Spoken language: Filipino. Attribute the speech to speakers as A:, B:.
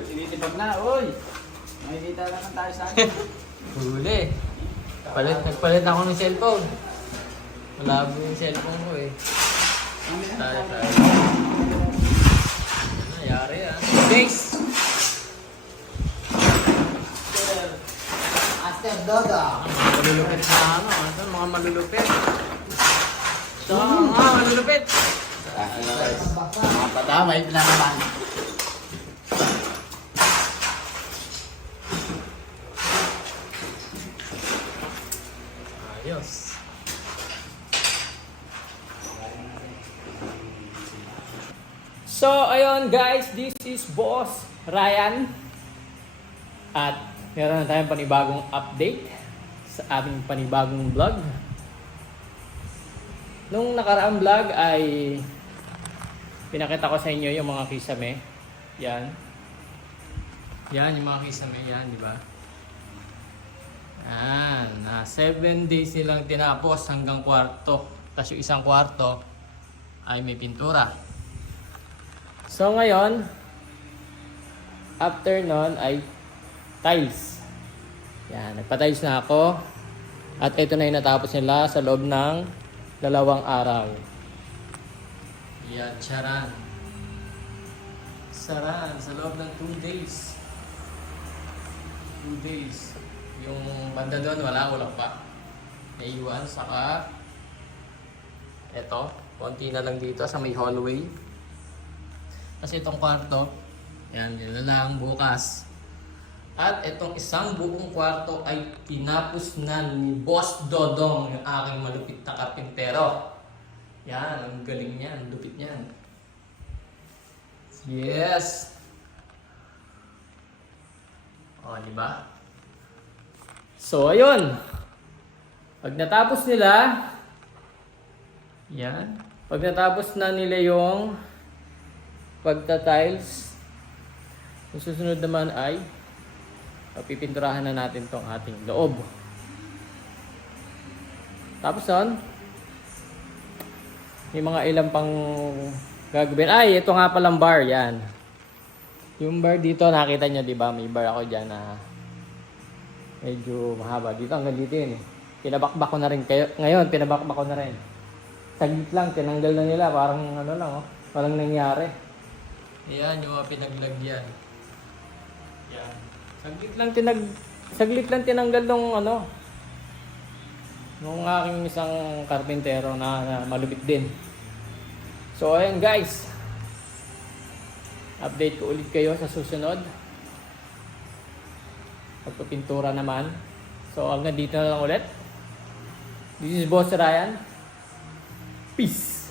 A: Tinitipag na, uy! Makikita na lang tayo sa akin.
B: Huli. Palit, nagpalit ako ng cellphone. Malabo yung cellphone ko eh. Tayo tayo. Ano nangyari ah? Thanks!
C: Master Dodo.
B: Malulupit na ano, ito mga malulupit. Ito mga malulupit.
A: Mga patamay na naman.
B: Ayos. So, ayun guys, this is Boss Ryan. At meron na tayong panibagong update sa aming panibagong vlog. Nung nakaraang vlog ay pinakita ko sa inyo yung mga kisame. Yan. Yan, yung mga kisame yan, di ba? Yan. Na 7 days nilang tinapos hanggang kwarto. Tapos yung isang kwarto ay may pintura. So ngayon, after nun ay tiles. Yan, nagpa-tiles na ako. At ito na yung natapos nila sa loob ng dalawang araw. Yan, charan. Saran, sa loob ng 2 days. 2 days. Yung banda doon, wala, wala pa. Naiwan, saka eto, konti na lang dito sa may hallway. Kasi itong kwarto, yan, yun lang bukas. At itong isang buong kwarto ay tinapos na ni Boss Dodong, yung aking malupit na karpintero. Yan, ang galing niyan, lupit niyan. Yes! O, di ba? So, ayun. Pag natapos nila, yan. Pag natapos na nila yung pagta-tiles, yung susunod naman ay papipinturahan na natin tong ating loob. Tapos nun, may mga ilang pang gagawin. Ay, ito nga palang bar, yan. Yung bar dito, nakita nyo, di ba? May bar ako dyan na medyo mahaba. Dito hanggang dito yun eh. Pinabakbak ko na rin kayo. Ngayon, pinabakbak ko na rin. Saglit lang, tinanggal na nila. Parang ano lang oh. Parang nangyari. Ayan, yung mga pinaglagyan. Yan. Saglit lang tinag... Saglit lang tinanggal nung ano. Nung aking isang karpintero na, na malupit din. So, ayan guys. Update ko ulit kayo sa susunod. Pagpapintura naman. So, hanggang dito na lang ulit. This is Boss Ryan. Peace!